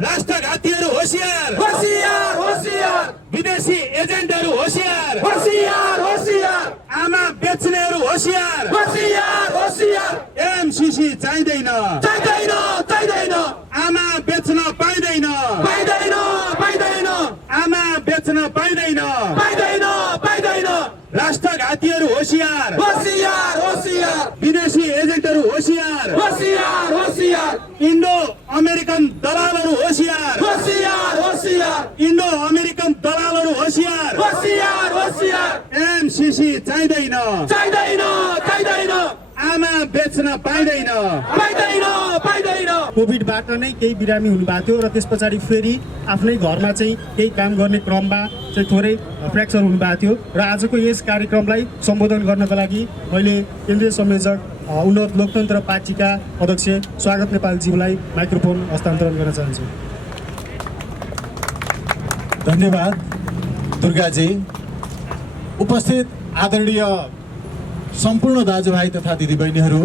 राष्ट्रघातीहरू होशियार होशियार होशियार विदेशी एजेन्टहरू होशियार होशियार होशियार आमा बेच्नेहरू होशियार होशियार होशियार एमसीसी चाहिँदैन चाहिँदैन चाहिँदैन आमा बेच्न पाइँदैन पाइँदैन पाइँदैन आमा बेच्न पाइँदैन पाइँदैन पाइँदैन राष्ट्रघातीहरू होशियार होशियार होशियार विदेशी एजेन्टहरू होशियार होशियार होशियार इन्डो अमेरिकन दलालहरू होशियार होशियार होशियार इन्डो अमेरिकन दलालहरू होशियार होशियार होशियार एमसीसी चाहिँदैन चाहिँदैन चाहिँदैन आमा बेच्न पाइँदैन पाइँदैन पाइँदैन कोभिडबाट नै केही बिरामी हुनुभएको थियो र त्यस पछाडि फेरि आफ्नै घरमा चाहिँ केही काम गर्ने क्रममा चाहिँ थोरै फ्र्याक्चर हुनुभएको थियो र आजको यस कार्यक्रमलाई सम्बोधन गर्नको लागि मैले केन्द्रीय संयोजक उन्नत लोकतन्त्र पार्टीका अध्यक्ष स्वागत नेपालज्यूलाई माइक्रोफोन हस्तान्तरण गर्न चाहन्छु। धन्यवाद दुर्गाजी। उपस्थित आदरणीय सम्पूर्ण दाजुभाइ तथा दिदीबहिनीहरू,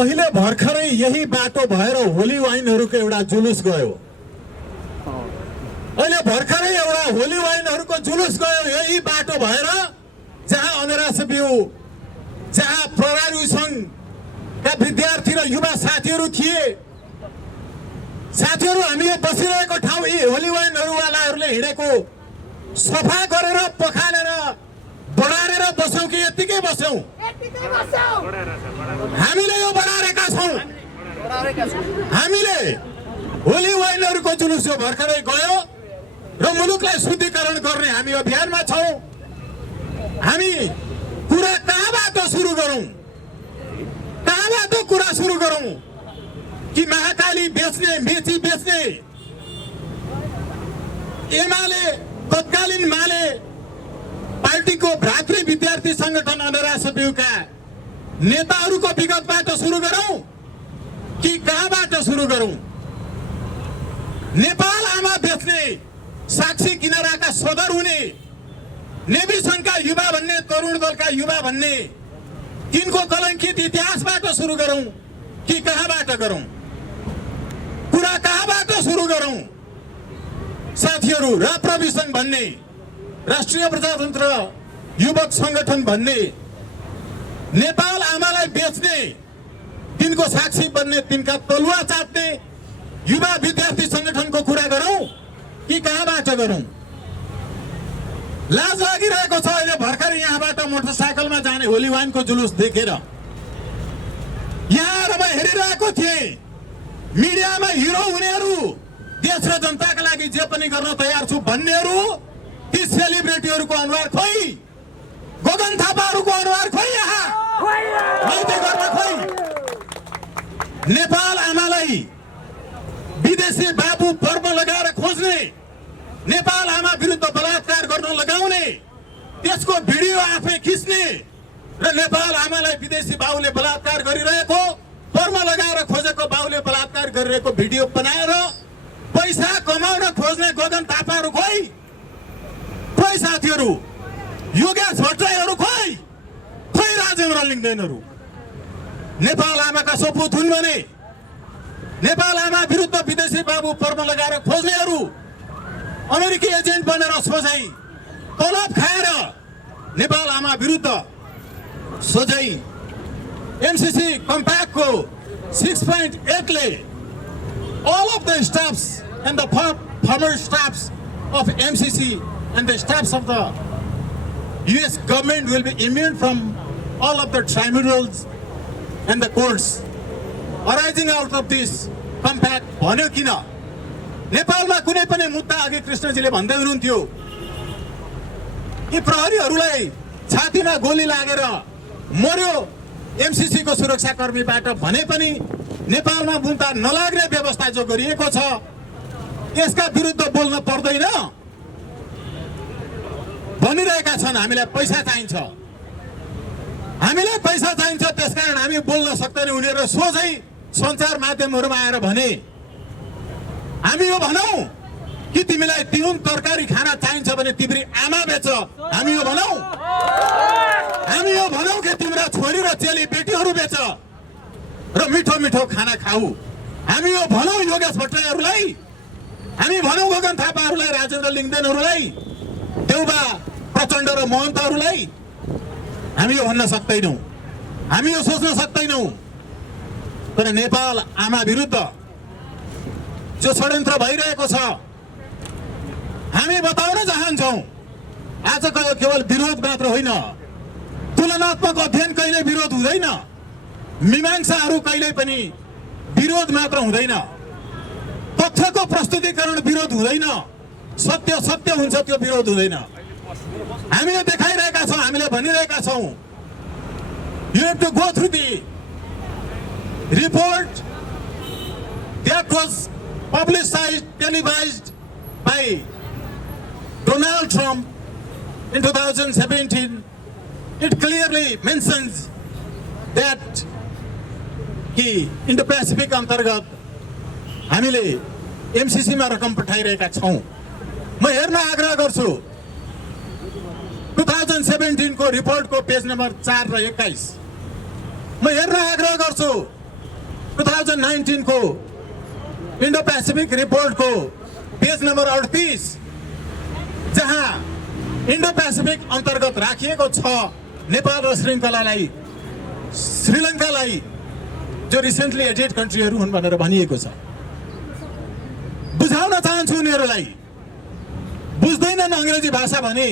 अहिले भर्खरै यही बाटो भएर होली वाइनहरूको एउटा जुलुस गयो। अहिले भर्खरै एउटा होली वाइनहरूको जुलुस गयो यही बाटो भएर, जहाँ अनरास बिउ, जहाँ प्रहरी सङ्घका विद्यार्थी र युवा साथीहरू थिए। साथीहरू, हामीले बसिरहेको ठाउँ यी होली वाइनहरूवालाहरूले हिँडेको सफा गरेर पखालेर बढारेर बसौँ कि यत्तिकै बसौँ? हामीले यो बढारेका छौँ। हामीले होली वाइनहरूको जुलुस यो भर्खरै गयो र मुलुकलाई शुद्धिकरण गर्ने हामी अभियानमा छौँ। हामी कुरा कहाँबाट सुरु गरौँ? कहाँबाट कुरा सुरु गरौँ? कि महाकाली बेच्ने, मेची बेच्ने एमाले तत्कालीन माले पार्टीको भ्रातृ विद्यार्थी संगठन अनरास बिउका नेताहरूको विगतबाट सुरु गरौँ कि कहाँबाट सुरु गरौँ? नेपाल आमा बेच्ने, साक्षी किनाराका सदर हुने, नेवी सङ्घका युवा भन्ने, तरुण दलका युवा भन्ने, तिनको कलङ्कित इतिहासबाट सुरु गरौँ कि कहाँबाट गरौँ? कुरा कहाँबाट सुरु गरौँ? साथीहरू, राप्रवि सङ्घ भन्ने, राष्ट्रिय प्रजातन्त्र युवक संगठन भन्ने, नेपाल आमालाई बेच्ने, तिनको साक्षी बन्ने, तिनका तलुवा चाट्ने युवा विद्यार्थी संगठनको कुरा गरौँ कि कहाँबाट गरौँ? लाज लागिरहेको छ। अहिले भर्खर यहाँबाट मोटरसाइकलमा जाने होली वाइनको जुलुस देखेर यहाँ म हेरिरहेको थिएँ। मिडियामा हिरो हुनेहरू, देश र जनताका लागि जे पनि गर्न तयार छु भन्नेहरू, ती सेलिब्रिटीहरूको अनुहार खोइ, गगन थापाहरूको अनुहार खोइ, यहाँ माइती गर्न खोइ। नेपाल आमालाई विदेशी बाबु पर्व लगाएर खोज्ने, नेपाल आमा विरुद्ध बलात्कार गर्न लगाउने, त्यसको भिडियो आफै खिच्ने र नेपाल आमालाई विदेशी बाबुले बलात्कार गरिरहेको, पर्व लगाएर खोजेको बाबुले बलात्कार गरिरहेको भिडियो बनाएर पैसा कमाउन खोज्ने गगन थापाहरू खोइ? खोइ साथीहरू, योगेश भट्टराईहरू खोइ? खोइ राजेन्द्र लिङ्गदेनहरू? नेपाल आमाका सपुत हुन् भने नेपाल आमा विरुद्ध विदेशी बाबु पर्व लगाएर खोज्नेहरू, अमेरिकी एजेन्ट बनेर सोझै तलब खाएर नेपाल आमा विरुद्ध सोझै एमसीसी कम्प्याक्टको 6.8 ले all of the staffs and the former staffs of MCC and the staffs of the US government will be immune from all of the tribunals and the courts arising out of this compact भन्यो किन? नेपालमा कुनै पनि मुद्दा अघि कृष्णजीले भन्दै हुनुहुन्थ्यो, यी प्रहरीहरूलाई छातीमा गोली लागेर मर्यो एमसीसी को सुरक्षाकर्मीबाट भने पनि नेपालमा मुद्दा नलाग्ने व्यवस्था जो गरिएको छ यसका विरुद्ध बोल्न पर्दैन भनिरहेका छन्। हामीलाई पैसा चाहिन्छ, हामीलाई पैसा चाहिन्छ, त्यसकारण हामी बोल्न सक्दैनौँ। उनीहरू सोझै सञ्चार माध्यमहरुमा आएर भने हामी यो भनौं कि तिमीलाई तिउन तरकारी खाना चाहिन्छ भने तिम्री आमा बेच, हामी यो भनौं? हामी यो भनौं कि तिम्रा छोरी र चेली बेटीहरू बेच र मिठो मिठो खाना खाऊ, हामी यो भनौँ योगेश भट्टराईहरूलाई, हामी भनौँ गगन थापाहरूलाई, राजेन्द्र लिङ्गदेनहरूलाई, देउबा प्रचण्ड र महन्तहरूलाई, हामी यो भन्न सक्दैनौँ, हामी यो सोच्न सक्दैनौँ। तर नेपाल आमा विरुद्ध जो षड्यन्त्र भइरहेको छ, हामी बताउन चाहन्छौँ। आजको यो केवल विरोध मात्र होइन, तुलनात्मक अध्ययन कहिले विरोध हुँदैन, मीमांसाहरू कहिले पनि विरोध मात्र हुँदैन, तथ्यको प्रस्तुतिकरण विरोध हुँदैन, सत्य सत्य हुन्छ, त्यो विरोध हुँदैन। हामीले देखाइरहेका छौँ, हामीले भनिरहेका छौँ, you have to go through the report that was publicized, televised by Donald Trump in 2017. It clearly mentions that कि इन्डो-पेसिफिक अन्तर्गत हामीले एमसिसीमा रकम पठाइरहेका छौँ। म हेर्न आग्रह गर्छु 2017 को रिपोर्टको पेज नम्बर 4 र 21। म हेर्न आग्रह गर्छु 2019 को इन्डो-पेसिफिक रिपोर्टको पेज नम्बर 38, जहाँ इन्डो-पेसिफिक अन्तर्गत राखिएको छ नेपाल र श्रीलङ्कालाई जो रिसेन्टली एडेड कन्ट्रीहरू हुन् भनेर भनिएको छ। बुझाउन चाहन्छु उनीहरूलाई, बुझ्दैनन् अङ्ग्रेजी भाषा भने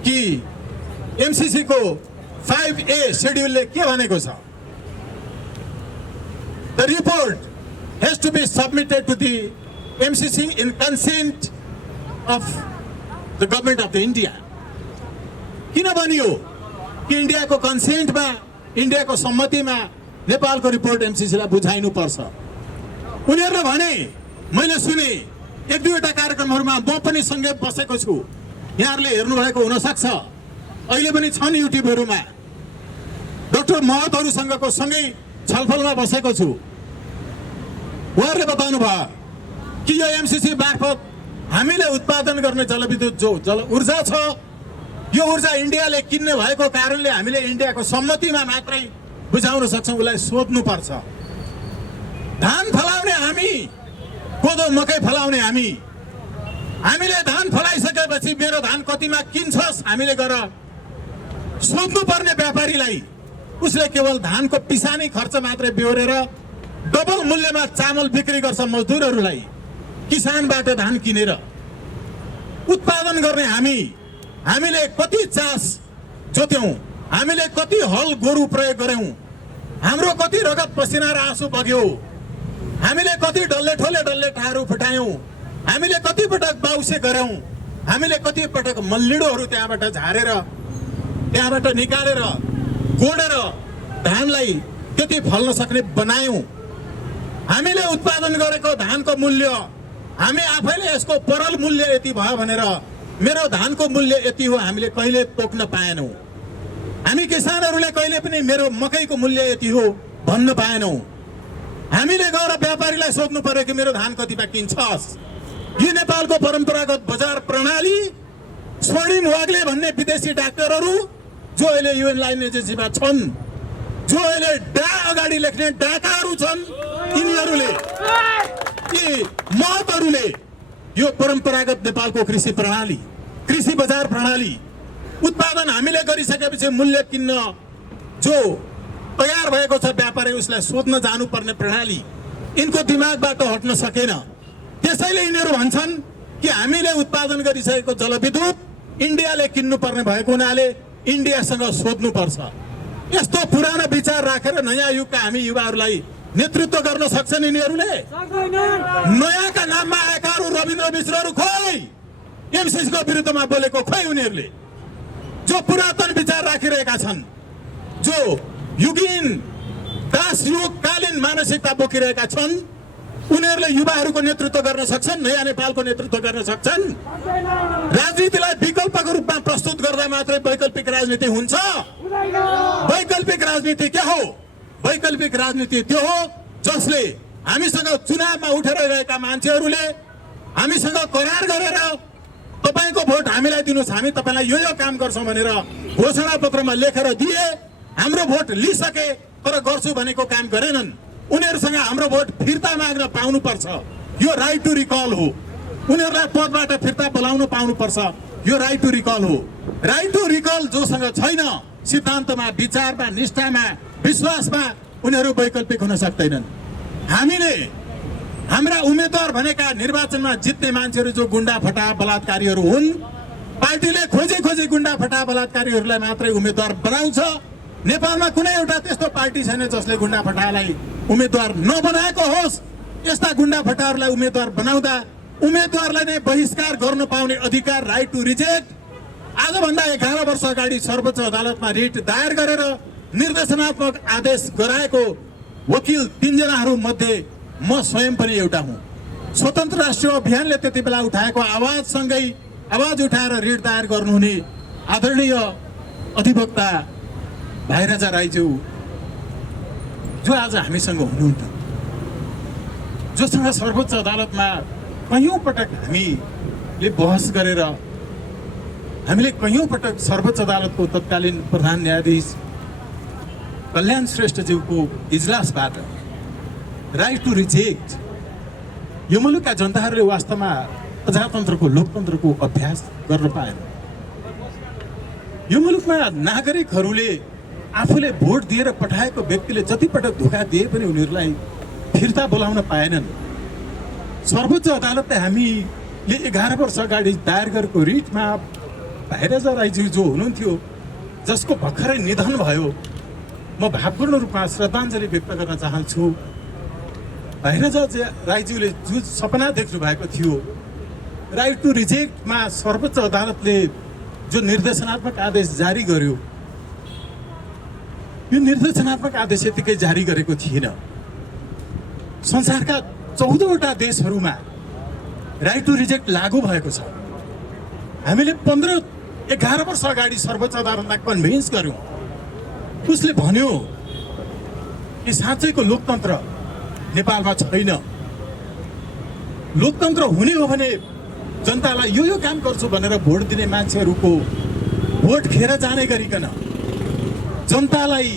कि एमसिसी को 5A शेड्युलले के भनेको छ। The report has to be submitted to the MCC in consent of the government of the India. किन भनियो कि इन्डियाको कन्सेन्टमा, इन्डियाको सम्मतिमा नेपालको रिपोर्ट एमसिसीलाई बुझाइनु पर्छ। उनीहरूले भने, मैले सुने एक दुईवटा कार्यक्रमहरूमा, म पनि सँगै बसेको छु, यहाँहरूले हेर्नु भएको हुन सक्छ, अहिले पनि छन् युट्युबहरूमा, डाक्टर महतहरूसँगको सँगै छलफलमा बसेको छु। उहाँहरूले बताउनु भयो कि यो एमसिसी मार्फत हामीले उत्पादन गर्ने जलविद्युत जो जल ऊर्जा छ, यो ऊर्जा इन्डियाले किन्ने भएको कारणले हामीले इन्डियाको सम्मतिमा मात्रै बुझाउन सक्छौँ, उसलाई सोध्नुपर्छ। धान फलाउने हामी, कोदो मकै फलाउने हामी, हामीले धान फलाइसकेपछि मेरो धान कतिमा किन्छस् हामीले गएर सोध्नुपर्ने व्यापारीलाई। उसले केवल धानको पिसानी खर्च मात्रै बेहोरेर डबल मूल्यमा चामल बिक्री गर्छ मजदुरहरूलाई, किसानबाट धान किनेर। उत्पादन गर्ने हामी, हामीले कति चास जोत्यौँ, हामीले कति हल गोरु प्रयोग गर्यौँ, हाम्रो कति रगत पसिना र आँसु बग्यो, हामीले कति डल्ले ठोले डल्ले ठाहरू फुटायौँ, हामीले कति पटक बाउसे गर्यौँ, हामीले कति पटक मल्लिडोहरू त्यहाँबाट झारेर, त्यहाँबाट निकालेर गोडेर धानलाई त्यति फल्न सक्ने बनायौँ। हामीले उत्पादन गरेको धानको मूल्य, हामी आफैले यसको परल मूल्य यति भयो भनेर मेरो धानको मूल्य यति हो हामीले कहिले तोक्न पाएनौँ। हामी किसानहरूले कहिले पनि मेरो मकैको मूल्य यति हो भन्न पाएनौँ। हामीले गएर व्यापारीलाई सोध्नु पर्यो कि मेरो धान कतिमा किन्छस्। यो नेपालको परम्परागत बजार प्रणाली, स्वर्णिम वाग्ले भन्ने विदेशी डाक्टरहरू जो अहिले युएन लाइन एजेन्सीमा छन्, जो अहिले डा अगाडि लेख्ने डाकाहरू छन्, यिनीहरूले, यी महतहरूले यो परम्परागत नेपालको कृषि प्रणाली, कृषि बजार प्रणाली, उत्पादन हामीले गरिसकेपछि मूल्य किन्न जो तयार भएको छ व्यापारी, उसलाई सोध्न जानुपर्ने प्रणाली यिनको दिमागबाट हट्न सकेन। त्यसैले यिनीहरू भन्छन् कि हामीले उत्पादन गरिसकेको जलविद्युत इन्डियाले किन्नुपर्ने भएको हुनाले इन्डियासँग सोध्नुपर्छ। यस्तो पुरानो विचार राखेर नयाँ युगका हामी युवाहरूलाई नेतृत्व गर्न सक्छन् यिनीहरूले? नयाँका नाममा आएकाहरू रविन्द्र मिश्रहरू खोइ एमसिसीको विरुद्धमा बोलेको खोइ उनीहरूले, जो पुरातन विचार राखिरहेका छन्, जो युगीन दास युगकालीन मानसिकता बोकिरहेका छन्, उनीहरूले युवाहरूको नेतृत्व गर्न सक्छन्, नयाँ नेपालको नेतृत्व गर्न सक्छन्। राजनीतिलाई विकल्पको रूपमा प्रस्तुत गर्दा मात्रै वैकल्पिक राजनीति हुन्छ? वैकल्पिक राजनीति के हो? वैकल्पिक राजनीति त्यो हो जसले हामीसँग चुनावमा उठेर गएका मान्छेहरूले हामीसँग करार गरेर तपाईको भोट हामीलाई दिनुस्, हामी तपाईलाई यो काम गर्छौं भनेर घोषणा पत्रमा लेखेर दिए, हाम्रो भोट लिइसके तर गर्छु भनेको काम गरेनन्। उनीहरूसँग हाम्रो भोट फिर्ता माग्न पाउनुपर्छ। यो राइट टु रिकल हो। उनीहरूलाई पदबाट फिर्ता बोलाउन पाउनुपर्छ। यो राइट टु रिकल हो। राइट टु रिकल जोसँग छैन, सिद्धान्तमा, विचारमा, निष्ठामा, विश्वासमा, उनीहरू वैकल्पिक हुन सक्दैनन्। हामीले हाम्रा उम्मेदवार भनेका निर्वाचनमा जित्ने मान्छेहरू जो गुण्डा फटा बलात्कारीहरू हुन्, पार्टीले खोजी खोजी गुण्डा फटा बलात्कारीहरूलाई मात्रै उम्मेदवार बनाउँछ। नेपालमा कुनै एउटा त्यस्तो पार्टी छैन जसले गुण्डा फटालाई उम्मेदवार नबनाएको होस्। यस्ता गुण्डा फटाहरूलाई उम्मेदवार बनाउँदा उम्मेदवारलाई नै बहिष्कार गर्न पाउने अधिकार, राइट टु रिजेक्ट, आजभन्दा 11 वर्ष अगाडि सर्वोच्च अदालतमा रिट दायर गरेर निर्देशनात्मक आदेश गराएको वकिल 3 जनाहरू मध्ये म स्वयं पनि एउटा हुँ। स्वतन्त्र राष्ट्रिय अभियानले त्यति बेला उठाएको आवाजसँगै आवाज उठाएर रिट दायर गर्नुहुने आदरणीय अधिवक्ता भाइ राजा राईज्यू जो आज हामीसँग हुनुहुन्थ्यो, जोसँग सर्वोच्च अदालतमा कयौं पटक हामीले बहस गरेर हामीले कयौं पटक सर्वोच्च अदालतको तत्कालीन प्रधान न्यायाधीश कल्याण श्रेष्ठज्यूको इजलासबाट राइट टु रिजेक्ट, यो मुलुकका जनताहरूले वास्तवमा प्रजातन्त्रको लोकतन्त्रको अभ्यास गर्न पाएन। यो मुलुकमा नागरिकहरूले आफूले भोट दिएर पठाएको व्यक्तिले जति पटक धोका दिए पनि उनीहरूलाई फिर्ता बोलाउन पाएनन्। सर्वोच्च अदालतले हामीले 11 वर्ष अगाडि दायर गरेको रिटमा भाइ राजा राईज्यू जो हुनुहुन्थ्यो, जसको भर्खरै निधन भयो, म भावपूर्ण रूपमा श्रद्धाञ्जली व्यक्त गर्न चाहन्छु। भाइ राजा राईज्यूले जो सपना देख्नु भएको थियो, राइट टु रिजेक्टमा सर्वोच्च अदालतले जो निर्देशनात्मक आदेश जारी गर्यो, यो निर्देशनात्मक आदेश यतिकै जारी गरेको थिएन। संसारका 14वटा देशहरूमा राइट टु रिजेक्ट लागू भएको छ। हामीले 11 वर्ष अगाडि सर्वोच्च अदालतलाई कन्भिन्स गर्यौं। उसले भन्यो कि साँच्चैको लोकतन्त्र नेपालमा छैन। लोकतन्त्र हुने हो भने जनतालाई यो काम गर्छु भनेर भोट दिने मान्छेहरूको भोट खेर जाने गरिकन जनतालाई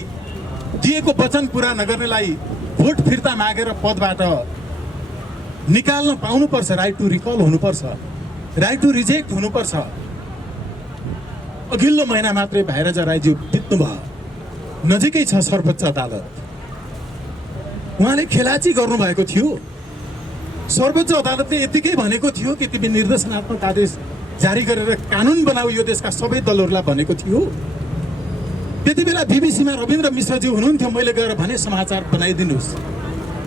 दिएको वचन पूरा नगर्नेलाई भोट फिर्ता मागेर पदबाट निकाल्न पाउनुपर्छ। राइट टु रिकल हुनुपर्छ, राइट टु रिजेक्ट हुनुपर्छ। अघिल्लो महिना मात्रै भाइ राजा राईज्यू बित्नुभयो, नजिकै छ सर्वोच्च अदालत। उहाँले खेलाची गर्नुभएको थियो। सर्वोच्च अदालतले यतिकै भनेको थियो कि तिमी निर्देशनात्मक आदेश जारी गरेर कानुन बनाऊ, यो देशका सबै दलहरूलाई भनेको थियो। त्यति बेला बीबीसीमा रविन्द्र मिश्रजी हुनुहुन्थ्यो। मैले गएर भने समाचार बनाइदिनुहोस्,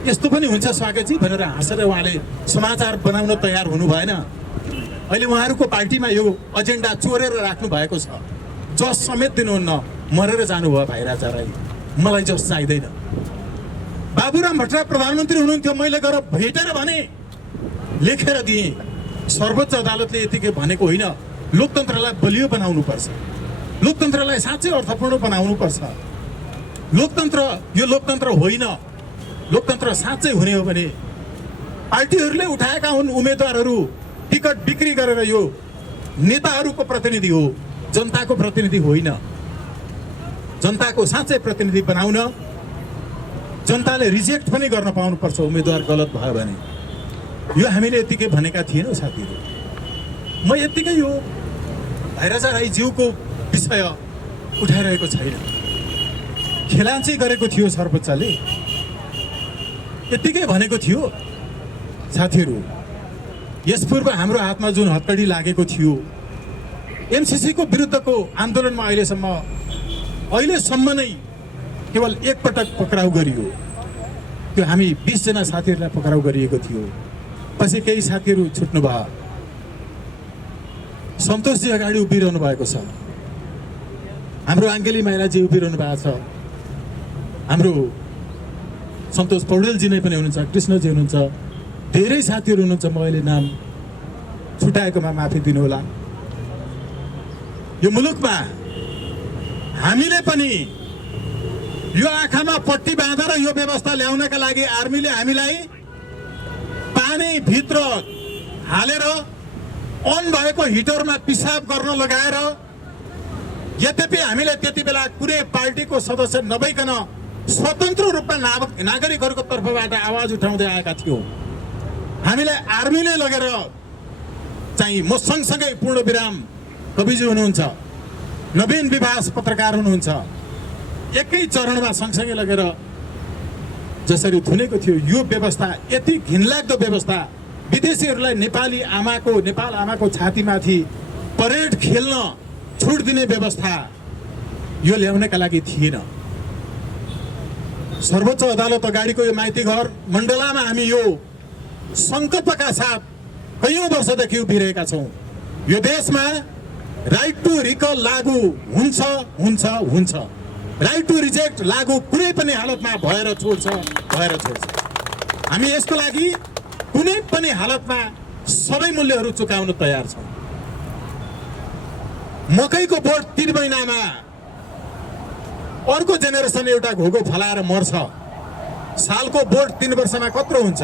यस्तो पनि हुन्छ स्वागतजी भनेर हाँसेर उहाँले समाचार बनाउन तयार हुनु भएन। अहिले उहाँहरूको पार्टीमा यो एजेन्डा चोरेर राख्नु भएको छ। जस समेत दिनुहुन्न, मरेर जानुभयो भाइ राजा राई। मलाई जस चाहिँदैन। बाबुराम भट्टराई प्रधानमन्त्री हुनुहुन्थ्यो। मैले गएर भेटेर भने, लेखेर दिएँ। सर्वोच्च अदालतले यतिकै भनेको होइन, लोकतन्त्रलाई बलियो बनाउनुपर्छ, लोकतन्त्रलाई साँच्चै अर्थपूर्ण बनाउनुपर्छ। यो लोकतन्त्र होइन। लोकतन्त्र साँच्चै हुने हो भने पार्टीहरूले उठाएका हुन् उम्मेदवारहरू टिकट बिक्री गरेर यो नेताहरूको प्रतिनिधि हो, जनताको प्रतिनिधि होइन। जनताको साँच्चै प्रतिनिधि बनाउन जनताले रिजेक्ट पनि गर्न पाउनुपर्छ उम्मेदवार गलत भयो भने। यो हामीले यतिकै भनेका थिएनौँ साथीहरू। म यतिकै यो भाइ राजा राईज्यूको विषय उठाइरहेको छैन। खेलाञ्ची गरेको थियो सर्वोच्चले, यतिकै भनेको थियो। साथीहरू, यस पूर्व हाम्रो हातमा जुन हत्कडी लागेको थियो, एमसीसीको विरुद्धको आन्दोलनमा अहिलेसम्म नै केवल एक पटक पक्राउ गरियो। त्यो हामी 20 जना साथीहरूलाई पक्राउ गरिएको थियो। पछि केही साथीहरू छुट्नु भयो। सन्तोषजी अगाडि उभिरहनु भएको छ, हाम्रो आङ्गेली महिलाजी उभिरहनु भएको छ, हाम्रो सन्तोष पौडेलजी नै पनि हुनुहुन्छ, कृष्णजी हुनुहुन्छ, धेरै साथीहरू हुनुहुन्छ। म अहिले नाम छुटाएकोमा माफी दिनुहोला। यो मुलुकमा हामीले पनि यो आँखामा पट्टी बाँधेर यो व्यवस्था ल्याउनका लागि आर्मीले हामीलाई पानीभित्र हालेर अन भएको हिटरमा पिसाब गर्न लगाएर, यद्यपि हामीले त्यति बेला कुनै पार्टीको सदस्य नभइकन स्वतन्त्र रूपमा नागरिकहरूको तर्फबाट आवाज उठाउँदै आएका थियौँ। हामीलाई आर्मीले लगेर चाहिँ म सँगसँगै पूर्णविराम कविजी हुनुहुन्छ, नवीन विभास पत्रकार हुनुहुन्छ, एकै चरणमा सँगसँगै लगेर जसरी थुनेको थियो यो व्यवस्था, यति घिनलाग्दो व्यवस्था, विदेशीहरूलाई नेपाल आमाको छातीमाथि परेड खेल्न छुट दिने व्यवस्था यो ल्याउनका लागि थिएन। सर्वोच्च अदालत अगाडिको यो माइती घर मण्डलामा हामी यो संकल्पका साथ कयौं वर्षदेखि उभिरहेका छौँ। यो देशमा राइट टु रिकल लागू हुन्छ हुन्छ हुन्छ, राइट टु रिजेक्ट लागू कुनै पनि हालतमा भएर छोड्छ। हामी यसको लागि कुनै पनि हालतमा सबै मूल्यहरू चुकाउन तयार छौँ। मकैको बोट 3 महिनामा अर्को जेनेरेसन एउटा घोगो फलाएर मर्छ। सालको बोट 3 वर्षमा कत्रो हुन्छ?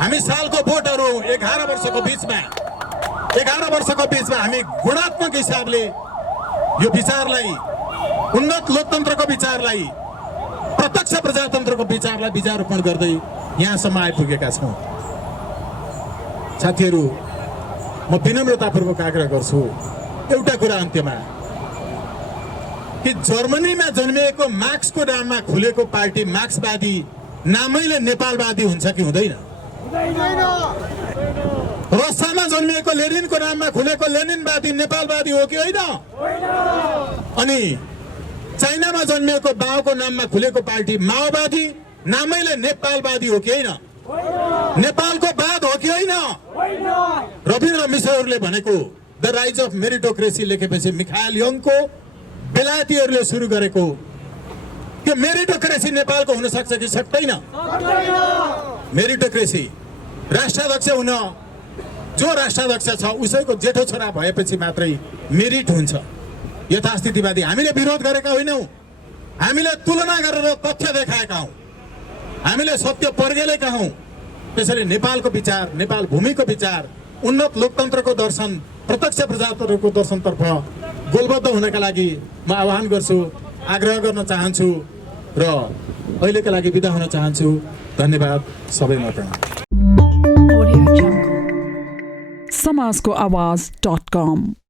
हामी सालको बोटहरू 11 वर्षको बिचमा हामी गुणात्मक हिसाबले यो विचारलाई, उन्नत लोकतन्त्रको विचारलाई, प्रत्यक्ष प्रजातन्त्रको विचारलाई बीजारोपण गर्दै यहाँसम्म आइपुगेका छौँ। साथीहरू, म विनम्रतापूर्वक आग्रह गर्छु एउटा कुरा अन्त्यमा, कि जर्मनीमा जन्मिएको मार्क्सको नाममा खुलेको पार्टी मार्क्सवादी नामैले नेपालवादी हुन्छ कि हुँदैन? रसियामा जन्मिएको लेनिनको नाममा खुलेको लेनिनवादी नेपालवादी हो कि होइन? अनि चाइनामा जन्मिएको माओको नाममा खुलेको पार्टी माओवादी नामैले नेपालवादी हो कि होइन? नेपालको वाद हो कि होइन? रविन्द्र मिश्रहरूले भनेको द राइज अफ मेरिटोक्रेसी लेखेपछि मिखाइल यङको बेलायतीहरूले सुरु गरेको त्यो मेरिटोक्रेसी नेपालको हुन सक्छ कि सक्दैन? मेरिटोक्रेसी राष्ट्राध्यक्ष हुन जो राष्ट्राध्यक्ष छ उसैको जेठो छोरा भएपछि मात्रै मेरिट हुन्छ। यथास्थितिवादी हामीले विरोध गरेका होइनौँ, हामीले तुलना गरेर तथ्य देखाएका हौँ, हामीले सत्य पर्गेलेका हौँ। त्यसैले नेपालको विचार, नेपाल भूमिको विचार, उन्नत लोकतन्त्रको दर्शन, प्रत्यक्ष प्रजातन्त्रको दर्शनतर्फ गोलबद्ध हुनका लागि म आह्वान गर्छु, आग्रह गर्न चाहन्छु र अहिलेका लागि बिदा हुन चाहन्छु। धन्यवाद सबैमा प्रणाम। समाजको आवाज.com